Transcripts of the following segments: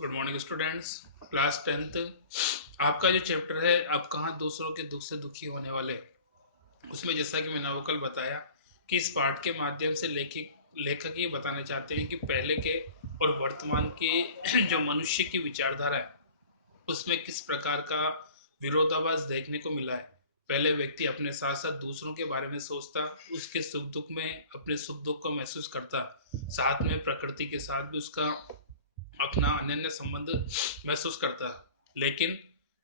Good morning students. Class 10th आपका जो chapter है अब कहाँ दूसरों के दुख से दुखी होने वाले, उसमें जैसा कि मैंने आपको कल बताया कि इस पाठ के माध्यम से लेखक लेखक ये बताना चाहते हैं कि पहले के और वर्तमान के जो मनुष्य की विचारधारा है उसमें किस प्रकार का विरोधाभास देखने को मिला है। पहले व्यक्ति अपने साथ साथ दूसरों के बारे में सोचता, उसके सुख दुख में अपने सुख दुख को महसूस करता, साथ में प्रकृति के साथ भी उसका अपना अनन्य संबंध महसूस करता। लेकिन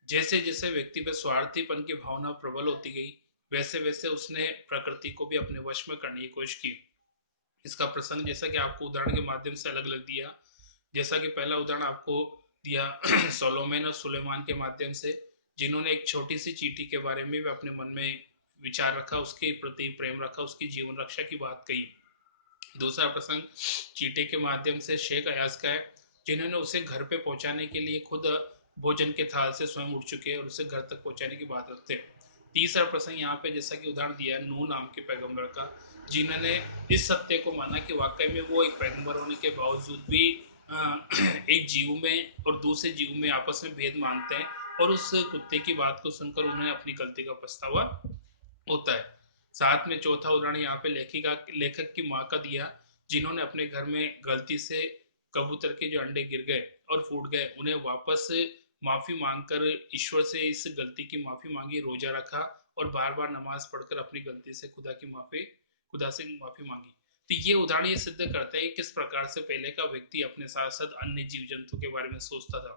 जैसे जैसे व्यक्ति में स्वार्थीपन की भावना प्रबल होती गई, वैसे वैसे उसने प्रकृति को भी अपने वश में करने की कोशिश की। इसका प्रसंग जैसा कि आपको उदाहरण के माध्यम से अलग अलग दिया। जैसा कि पहला उदाहरण आपको दिया सोलोमन और सुलेमान के माध्यम से, जिन्होंने एक छोटी सी चींटी के बारे में भी अपने मन में विचार रखा, उसके प्रति प्रेम रखा, उसकी जीवन रक्षा की बात कही। दूसरा प्रसंग चींटे के माध्यम से शेख अयाज का है, जिन्होंने उसे घर पे पहुंचाने के लिए खुद भोजन के थाल से स्वयं उठ चुके हैं और उसे घर तक पहुंचाने की बात रखते हैं। तीसरा प्रसंग यहाँ पे जैसा कि उदाहरण दिया है नूह नाम के पैगंबर का, जिन्होंने इस सत्य को माना कि वाकई में वो एक पैगंबर होने के बावजूद भी एक जीव में और दूसरे जीव में आपस में भेद मानते हैं, और उस कुत्ते की बात को सुनकर उन्हें अपनी गलती का पछतावा होता है। साथ में चौथा उदाहरण यहाँ पे लेखक की माँ का दिया, जिन्होंने अपने घर में गलती से कबूतर के जो अंडे गिर गए और फूट गए, उन्हें वापस माफी मांगकर ईश्वर से इस गलती की माफी मांगी, रोजा रखा और बार बार नमाज पढ़कर अपनी गलती से खुदा से माफी मांगी। तो ये उदाहरण ये सिद्ध करता है कि किस प्रकार से पहले का व्यक्ति अपने साथ साथ अन्य जीव जंतु के बारे में सोचता था।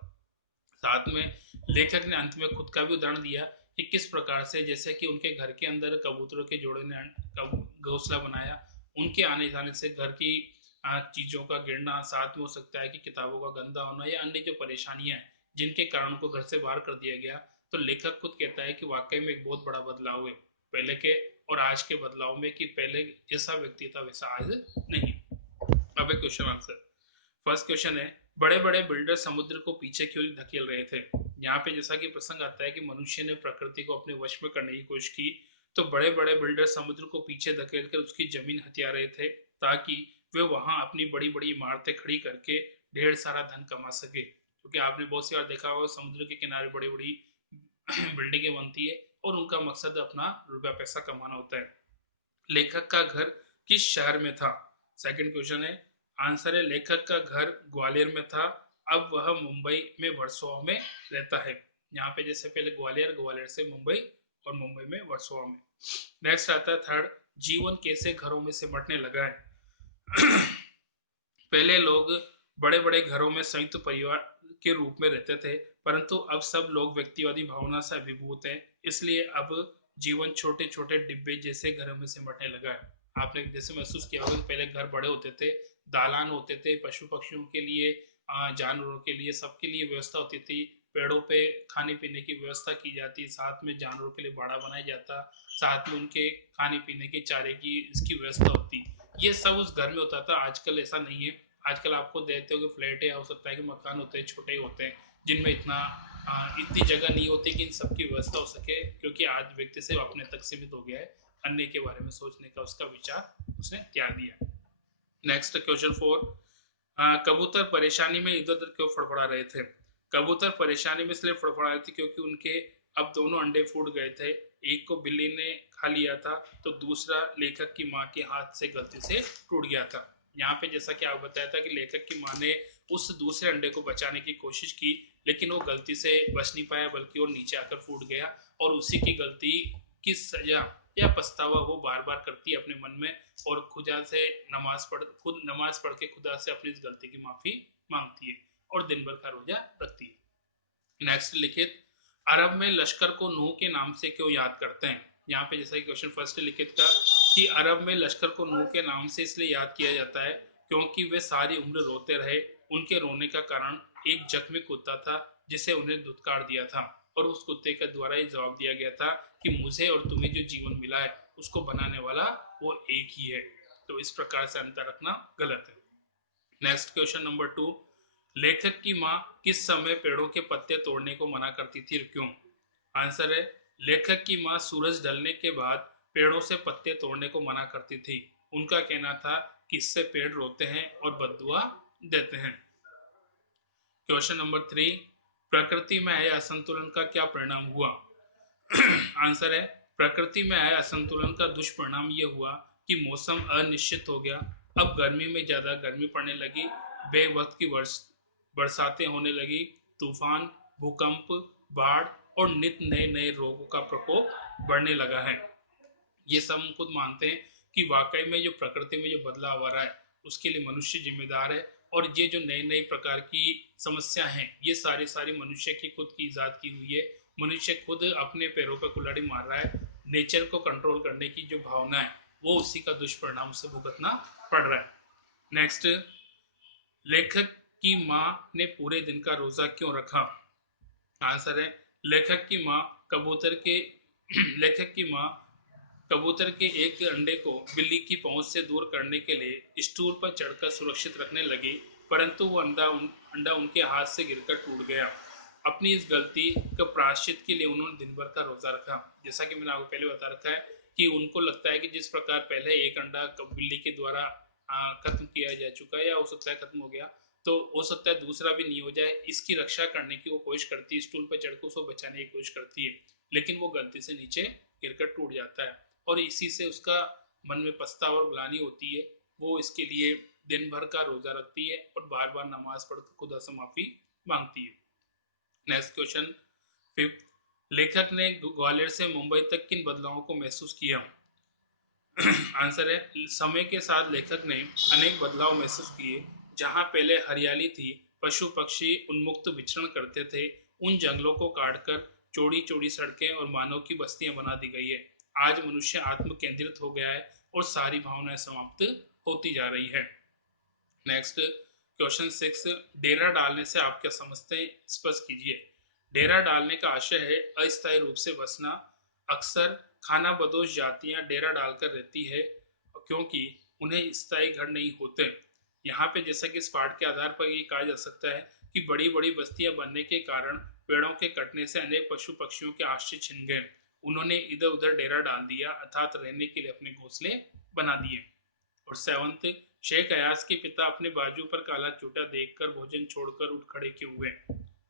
साथ में लेखक ने अंत में खुद का भी उदाहरण दिया कि किस प्रकार से जैसे कि उनके घर के अंदर कबूतरों के जोड़े ने घोंसला बनाया, उनके आने जाने से घर की चीजों का गिरना, साथ में हो सकता है कि किताबों का गंदा होना या अन्य जो परेशानियां हैं जिनके कारण उनको घर से बाहर कर दिया गया। तो लेखक खुद कहता है कि वाकई में एक बहुत बड़ा बदलाव है पहले के और आज के बदलाव में, कि पहले जैसा व्यक्ति था वैसा आज नहीं। अब एक क्वेश्चन आंसर। फर्स्ट क्वेश्चन है, बड़े बड़े बिल्डर समुद्र को पीछे क्यों धकेल रहे थे। यहाँ पे जैसा कि प्रसंग आता है कि मनुष्य ने प्रकृति को अपने वश में करने की कोशिश की, तो बड़े बड़े बिल्डर समुद्र को पीछे धकेल कर उसकी जमीन हथिया रहे थे, ताकि वे वहां अपनी बड़ी बड़ी इमारतें खड़ी करके ढेर सारा धन कमा सके। क्योंकि आपने बहुत सी बार देखा होगा समुद्र के किनारे बड़ी बड़ी बिल्डिंगें बनती है और उनका मकसद अपना रुपया पैसा कमाना होता है। लेखक का घर किस शहर में था। सेकंड क्वेश्चन है, आंसर है लेखक का घर ग्वालियर में था, अब वह मुंबई में वर्सोवा में रहता है। यहाँ पे जैसे पहले ग्वालियर, ग्वालियर से मुंबई और मुंबई में वर्सोवा में। नेक्स्ट आता है थर्ड, जीवन कैसे घरों में सिमटने लगा है। पहले लोग बड़े बड़े घरों में संयुक्त परिवार के रूप में रहते थे, परंतु अब सब लोग व्यक्तिवादी भावना से अभिभूत हैं, इसलिए अब जीवन छोटे छोटे डिब्बे जैसे घरों में सिमटने लगा है। आपने जैसे महसूस किया होगा कि पहले घर बड़े होते थे, दालान होते थे, पशु पक्षियों के लिए, जानवरों के लिए, सबके लिए व्यवस्था होती थी, पेड़ों पे खाने पीने की व्यवस्था की जाती, साथ में जानवरों के लिए बाड़ा बनाया जाता, साथ में उनके खाने पीने के चारे की इसकी व्यवस्था होती। ये सब उस घर में होता था। आजकल ऐसा नहीं है। आजकल आपको देखते हो कि फ्लैट है, हो सकता है कि मकान होते हैं, छोटे होते हैं, जिनमें इतनी जगह नहीं होती कि इन सबकी व्यवस्था हो सके, क्योंकि आज व्यक्ति सिर्फ अपने तक सीमित हो गया है, अन्य के बारे में सोचने का उसका विचार उसने त्याग दिया। नेक्स्ट क्वेश्चन 4, कबूतर परेशानी में इधर उधर क्यों फड़फड़ा रहे थे। कबूतर परेशानी में इसलिए फड़फड़ा रहे थे क्योंकि उनके अब दोनों अंडे फूट गए थे। एक को बिल्ली ने खा लिया था, तो दूसरा लेखक की माँ के हाथ से गलती से टूट गया था। यहाँ पे जैसा कि आप बताया था कि लेखक की माँ ने उस दूसरे अंडे को बचाने की कोशिश की, लेकिन वो गलती से बच नहीं पाया, बल्कि वो नीचे आकर फूट गया, और उसी की गलती की सजा या पछतावा वो बार बार करती है अपने मन में, और खुद नमाज पढ़ के खुदा से अपनी इस गलती की माफी मांगती है और दिन भर का रोजा रखती है। नेक्स्ट लिखित, अरब में लश्कर को नूह के नाम से क्यों याद करते हैं। यहाँ पे जैसा कि क्वेश्चन फर्स्ट लिखित का, कि अरब में लश्कर को नूह के नाम से इसलिए याद किया जाता है क्योंकि वे सारी उम्र रोते रहे। उनके रोने का कारण एक जख्मी कुत्ता था जिसे उन्हें दुत्कार दिया था, और उस कुत्ते के द्वारा ये जवाब दिया गया था कि मुझे और तुम्हें जो जीवन मिला है उसको बनाने वाला वो एक ही है। तो इस प्रकार से अंतर रखना गलत है। नेक्स्ट क्वेश्चन नंबर 2, लेखक की माँ किस समय पेड़ों के पत्ते तोड़ने को मना करती थी और क्यों। आंसर है, लेखक की माँ सूरज ढलने के बाद पेड़ों से पत्ते तोड़ने को मना करती थी। उनका कहना था कि इससे पेड़ रोते हैं और बददुआ देते हैं। क्वेश्चन नंबर 3, प्रकृति में आए असंतुलन का क्या परिणाम हुआ? आंसर है, प्रकृति में आए असंतुलन का दुष्परिणाम यह हुआ कि मौसम अनिश्चित हो गया। अब गर्मी में ज्यादा गर्मी पड़ने लगी, बेवक्त की बरसातें होने लगी, तूफान, भूकंप, बाढ़ और नित नए नए रोगों का प्रकोप बढ़ने लगा है। ये सब हम खुद मानते हैं कि वाकई में जो प्रकृति में जो बदलाव आ रहा है उसके लिए मनुष्य जिम्मेदार है, और ये जो नए नए प्रकार की समस्या हैं ये सारी सारी मनुष्य की खुद की ईजाद की हुई है। मनुष्य खुद अपने पैरों पर कुल्हाड़ी मार रहा है। नेचर को कंट्रोल करने की जो भावना है वो उसी का दुष्परिणाम से भुगतना पड़ रहा है। नेक्स्ट, लेखक की माँ ने पूरे दिन का रोजा क्यों रखा? आंसर है, लेखक की माँ कबूतर के लेखक की माँ कबूतर के एक अंडे को बिल्ली की पहुंच से दूर करने के लिए स्टूल पर चढ़कर सुरक्षित रखने लगी, परंतु वो अंडा उनके हाथ से गिरकर टूट गया। अपनी इस गलती का प्रायश्चित के लिए उन्होंने दिन भर का रोजा रखा। जैसा कि मैंने आपको पहले बता रखा है कि उनको लगता है कि जिस प्रकार पहले एक अंडा बिल्ली के द्वारा खत्म किया जा चुका है या हो सकता है खत्म हो गया, तो हो सकता है दूसरा भी नहीं हो जाए, इसकी रक्षा करने की वो कोशिश करती है, स्टूल पर चढ़कर उसको बचाने की कोशिश करती है, लेकिन वो गलती से नीचे गिरकर टूट जाता है और इसी से उसका मन में पछतावा और ग्लानि होती है। वो इसके लिए दिन भर का रोजा रखती है और बार बार नमाज पढ़कर खुदा से माफी मांगती है। नेक्स्ट क्वेश्चन 5, लेखक ने ग्वालियर से मुंबई तक किन बदलावों को महसूस किया? आंसर है, समय के साथ लेखक ने अनेक बदलाव महसूस किए। जहां पहले हरियाली थी, पशु पक्षी उन्मुक्त विचरण करते थे, उन जंगलों को काटकर चौड़ी चौड़ी सड़कें और मानव की बस्तियां बना दी गई है। आज मनुष्य आत्म केंद्रित हो गया है और सारी भावनाएं समाप्त होती जा रही है। नेक्स्ट क्वेश्चन 6, डेरा डालने से आप क्या समझते हैं, स्पष्ट कीजिए। डेरा डालने का आशय है अस्थायी रूप से बसना। अक्सर खाना बदोश जातियां डेरा डालकर रहती है क्योंकि उन्हें स्थायी घर नहीं होते। यहाँ पे जैसा कि इस पाठ के आधार पर ये कहा जा सकता है कि बड़ी बड़ी बस्तियां बनने के कारण पेड़ों के कटने से अनेक पशु पक्षियों के आश्रय छिन गए। उन्होंने इधर उधर डेरा डाल दिया, अर्थात रहने के लिए अपने घोंसले बना दिए। और 7, शेख अयाज के पिता अपने बाजू पर काला चोटा देखकर भोजन छोड़कर उठ खड़े क्यों हुए?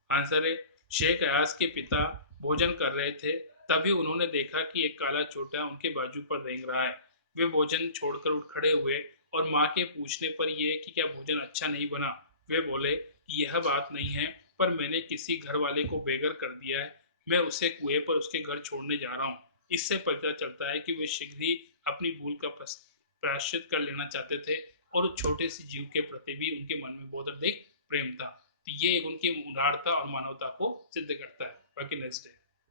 आंसर है, शेख अयाज के पिता भोजन कर रहे थे, तभी उन्होंने देखा कि एक काला चोटा उनके बाजू पर रेंग रहा है। वे भोजन छोड़कर उठ खड़े हुए और माँ के पूछने पर यह कि क्या भोजन अच्छा नहीं बना, वे बोले कि यह बात नहीं है, पर मैंने किसी घर वाले को बेघर कर दिया है, मैं उसे कुएं पर उसके घर छोड़ने जा रहा हूँ। इससे पता चलता है कि वे शीघ्र ही अपनी भूल का प्रायश्चित कर लेना चाहते थे और उस छोटे से जीव के प्रति भी उनके मन में बहुत अधिक प्रेम था। तो ये एक उनकी उदारता और मानवता को सिद्ध करता है। बाकी नेक्स्ट डे